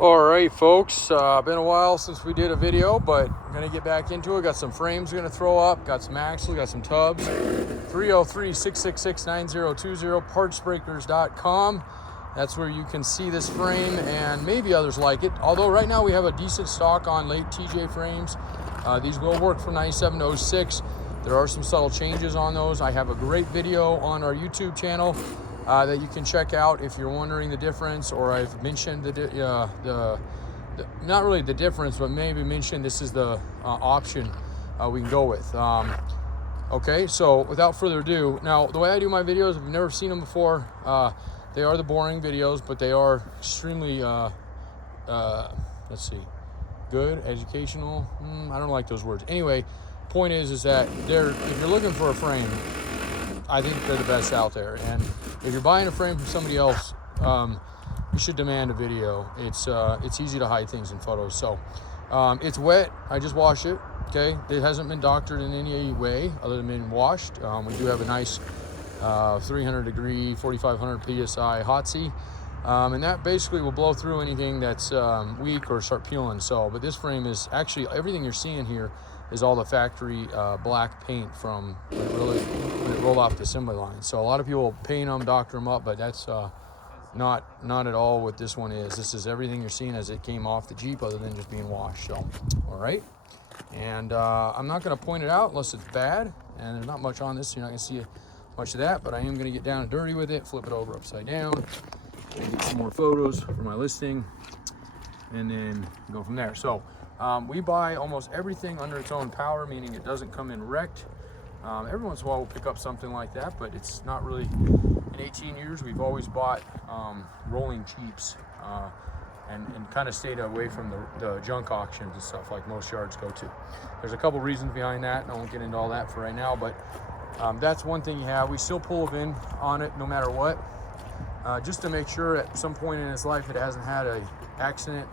All right, folks, been a while since we did a video, but I'm gonna get back into it. Got some frames gonna throw up, got some axles, got some tubs. 303-666-9020, partsbreakers.com. That's where you can see this frame and maybe others like it. Although right now we have a decent stock on late TJ frames. These will work from 97 to 06. There are some subtle changes on those. I have a great video on our YouTube channel that you can check out if you're wondering the difference, or I've mentioned not really the difference, but maybe mention this is the option we can go with. Okay, so without further ado, now the way I do my videos, if you've never seen them before, they are the boring videos, but they are extremely, let's see, good, educational. I don't like those words. Anyway, point is that if you're looking for a frame, I think they're the best out there. And if you're buying a frame from somebody else, you should demand a video. It's easy to hide things in photos. So it's wet. I just washed it. Okay, it hasn't been doctored in any way other than being washed. We do have a nice 300 degree 4500 psi hot seat, and that basically will blow through anything that's weak or start peeling. So, but this frame is actually, everything you're seeing here is all the factory black paint from when it rolled off the assembly line. So a lot of people paint them, doctor them up, but that's not at all what this one is. This is everything you're seeing as it came off the Jeep, other than just being washed. So, all right. And I'm not going to point it out unless it's bad, and there's not much on this, so you're not going to see much of that, but I am going to get down and dirty with it, flip it over upside down, and get some more photos for my listing, and then go from there. So we buy almost everything under its own power, meaning it doesn't come in wrecked. Every once in a while we'll pick up something like that, but it's not really. In 18 years we've always bought rolling Jeeps, and kind of stayed away from the junk auctions and stuff like most yards go to. There's a couple reasons behind that, and I won't get into all that for right now, but that's one thing you have. We still pull a VIN on it no matter what, just to make sure at some point in its life it hasn't had an accident.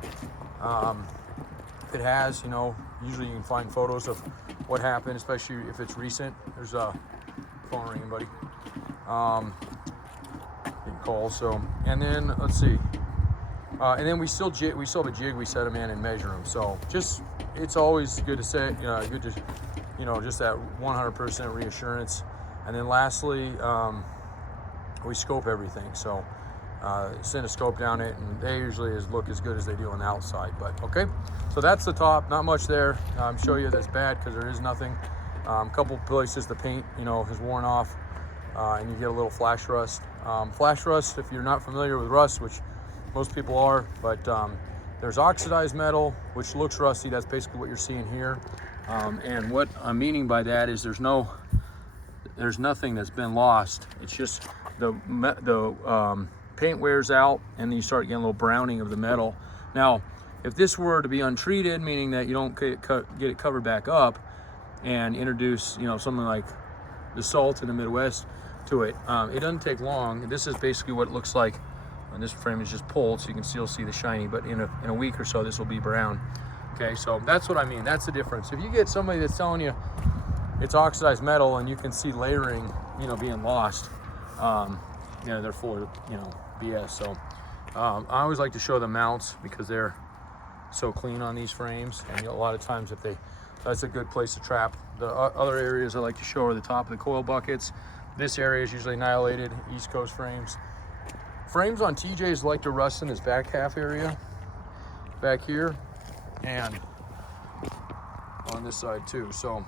If it has, you know, usually you can find photos of what happened, especially if it's recent. There's a phone ringing, buddy. Getting calls. So, and then let's see. And then we still have a jig. We set them in and measure them. So it's always good to say, good to, just that 100% reassurance. And then lastly, we scope everything. So send a scope down it, and they usually look as good as they do on the outside. But okay, so that's the top. Not much there. Show you that's bad because there is nothing. A couple places the paint, has worn off, and you get a little flash rust. Flash rust, if you're not familiar with rust, which most people are, but there's oxidized metal which looks rusty. That's basically what you're seeing here, and what I'm meaning by that is there's nothing that's been lost. It's just the paint wears out, and then you start getting a little browning of the metal. Now, if this were to be untreated, meaning that you don't get it covered back up and introduce something like the salt in the Midwest to it, it doesn't take long. This is basically what it looks like. And this frame is just pulled, so you can still see the shiny, but in a week or so this will be brown. Okay, so that's what I mean. That's the difference. If you get somebody that's telling you it's oxidized metal and you can see layering being lost, they're full of BS. So I always like to show the mounts because they're so clean on these frames, and a lot of times that's a good place to trap. The other areas I like to show are the top of the coil buckets. This area is usually annihilated. East Coast frames on TJs like to rust in this back half area back here, and on this side too. So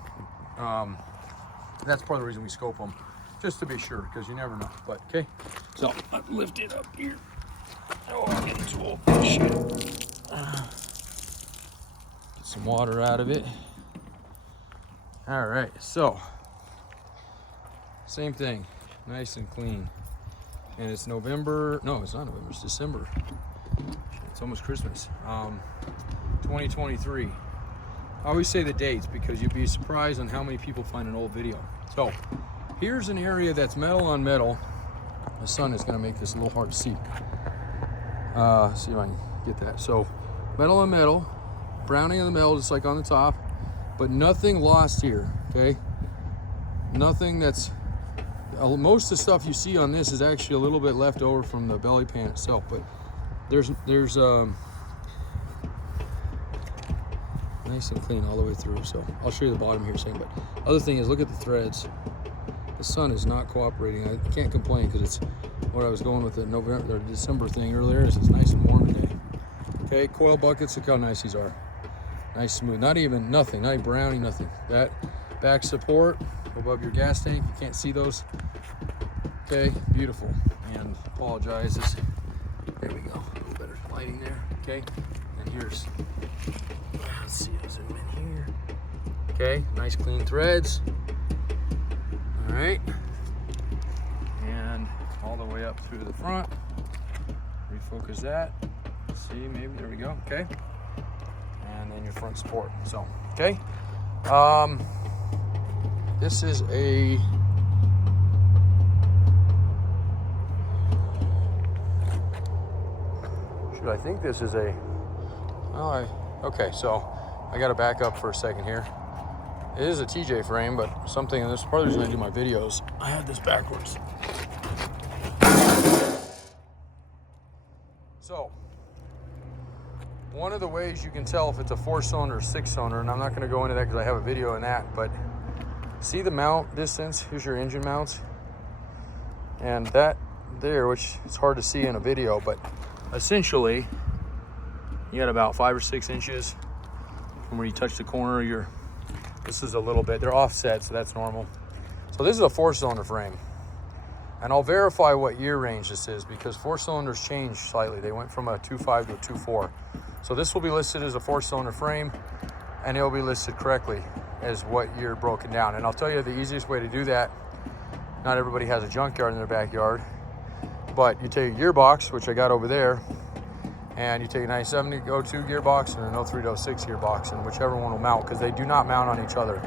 that's part of the reason we scope them, just to be sure, because you never know. But okay, so I'll lift it up here. Oh, I'm getting too old for this shit. Get some water out of it. All right, so same thing, nice and clean. And it's November, no, it's not November, it's December. It's almost Christmas. 2023. I always say the dates because you'd be surprised on how many people find an old video. So here's an area that's metal on metal. The sun is gonna make this a little hard to see. See if I can get that. So metal on metal, browning of the metal just like on the top, but nothing lost here, okay? Nothing that's, most of the stuff you see on this is actually a little bit left over from the belly pan itself, but there's Nice and clean all the way through. So I'll show you the bottom here soon. But other thing is, look at the threads. The sun is not cooperating. I can't complain because it's what I was going with the November or December thing earlier. Is it's nice and warm today. Okay, coil buckets. Look how nice these are. Nice, smooth. Not even nothing. Not even brownie. Nothing. That back support above your gas tank. You can't see those. Okay, beautiful. And apologize. There we go. A little better lighting there. Okay, and here's. Let's see. I'll zoom in here. Okay, nice clean threads. All right, and all the way up through the front. Refocus that. Let's see, maybe there we go. Okay, and then your front support. So, okay, this is a. I think this is a. Okay, so I got to back up for a second here. It is a TJ frame, but something, and this is part of the reason I do my videos. I had this backwards. So, one of the ways you can tell if it's a 4-cylinder or 6-cylinder, and I'm not going to go into that because I have a video in that, but see the mount distance? Here's your engine mounts. And that there, which it's hard to see in a video, but essentially, you got about 5 or 6 inches from where you touch the corner of your. This is a little bit, they're offset, so that's normal. So this is a 4-cylinder frame. And I'll verify what year range this is because 4-cylinders changed slightly. They went from a 2.5 to a 2.4. So this will be listed as a 4-cylinder frame, and it'll be listed correctly as what year broken down. And I'll tell you the easiest way to do that. Not everybody has a junkyard in their backyard, but you take a gearbox, which I got over there, and you take a 970 02 gearbox and an 03 to 06 gearbox, and whichever one will mount, because they do not mount on each other.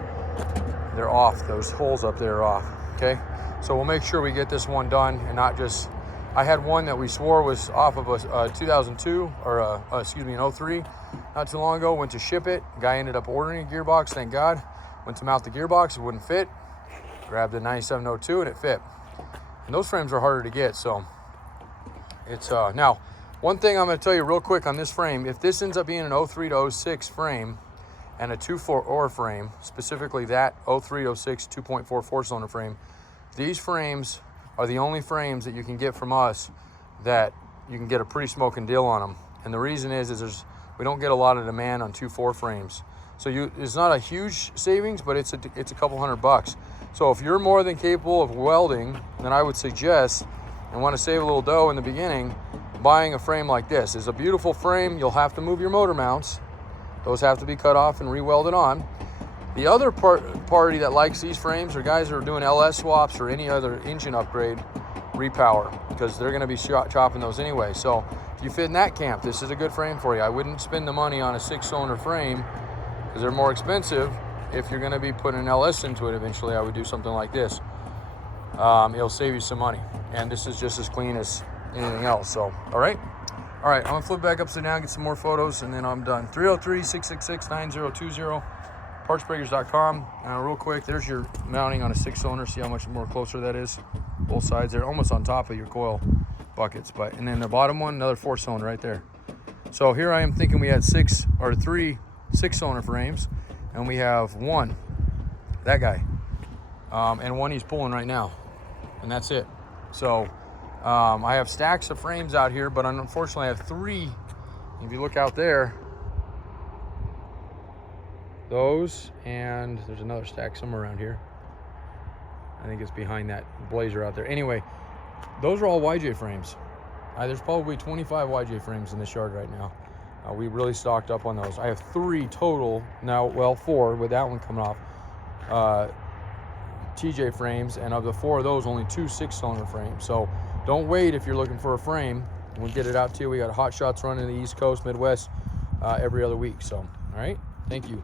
They're off. Those holes up there are off. Okay, so we'll make sure we get this one done and not just. I had one that we swore was off of a 2002 or an 03 not too long ago. Went to ship it. Guy ended up ordering a gearbox. Thank God. Went to mount the gearbox. It wouldn't fit. Grabbed the 9702 and it fit. And those frames are harder to get. So it's now. One thing I'm going to tell you real quick on this frame, if this ends up being an 03 to 06 frame and a 2.4 OR frame, specifically that 03 to 06 2.4 4-cylinder frame, these frames are the only frames that you can get from us that you can get a pretty smoking deal on them. And the reason is we don't get a lot of demand on 2.4 frames. So it's not a huge savings, but it's a couple $100. So if you're more than capable of welding, then I would suggest, and want to save a little dough in the beginning, buying a frame like this. It's a beautiful frame. You'll have to move your motor mounts. Those have to be cut off and re-welded on. The other party that likes these frames are guys that are doing LS swaps or any other engine upgrade repower, because they're going to be chopping those anyway. So if you fit in that camp, this is a good frame for you. I wouldn't spend the money on a 6-cylinder frame because they're more expensive. If you're going to be putting an LS into it eventually, I would do something like this. It'll save you some money. And this is just as clean as anything else. So, all right, I'm gonna flip back upside down, get some more photos, and then I'm done. 303-666-9020, partsbreakers.com. Real quick, there's your mounting on a 6-cylinder. See how much more closer that is? Both sides, they're almost on top of your coil buckets. But and then the bottom one, another 4-cylinder right there. So here I am thinking we had 3 6-cylinder frames, and we have one, that guy, and one he's pulling right now, and that's it. So I have stacks of frames out here, but unfortunately I have 3. If you look out there, those, and there's another stack somewhere around here. I think it's behind that Blazer out there. Anyway, those are all YJ frames. There's probably 25 YJ frames in this yard right now. We really stocked up on those. I have 3 total now, well, 4 with that one coming off. TJ frames, and of the 4 of those, only 2 6-cylinder frames. So don't wait if you're looking for a frame. We'll get it out to you. We got hot shots running in the East Coast, Midwest every other week. So, all right, thank you.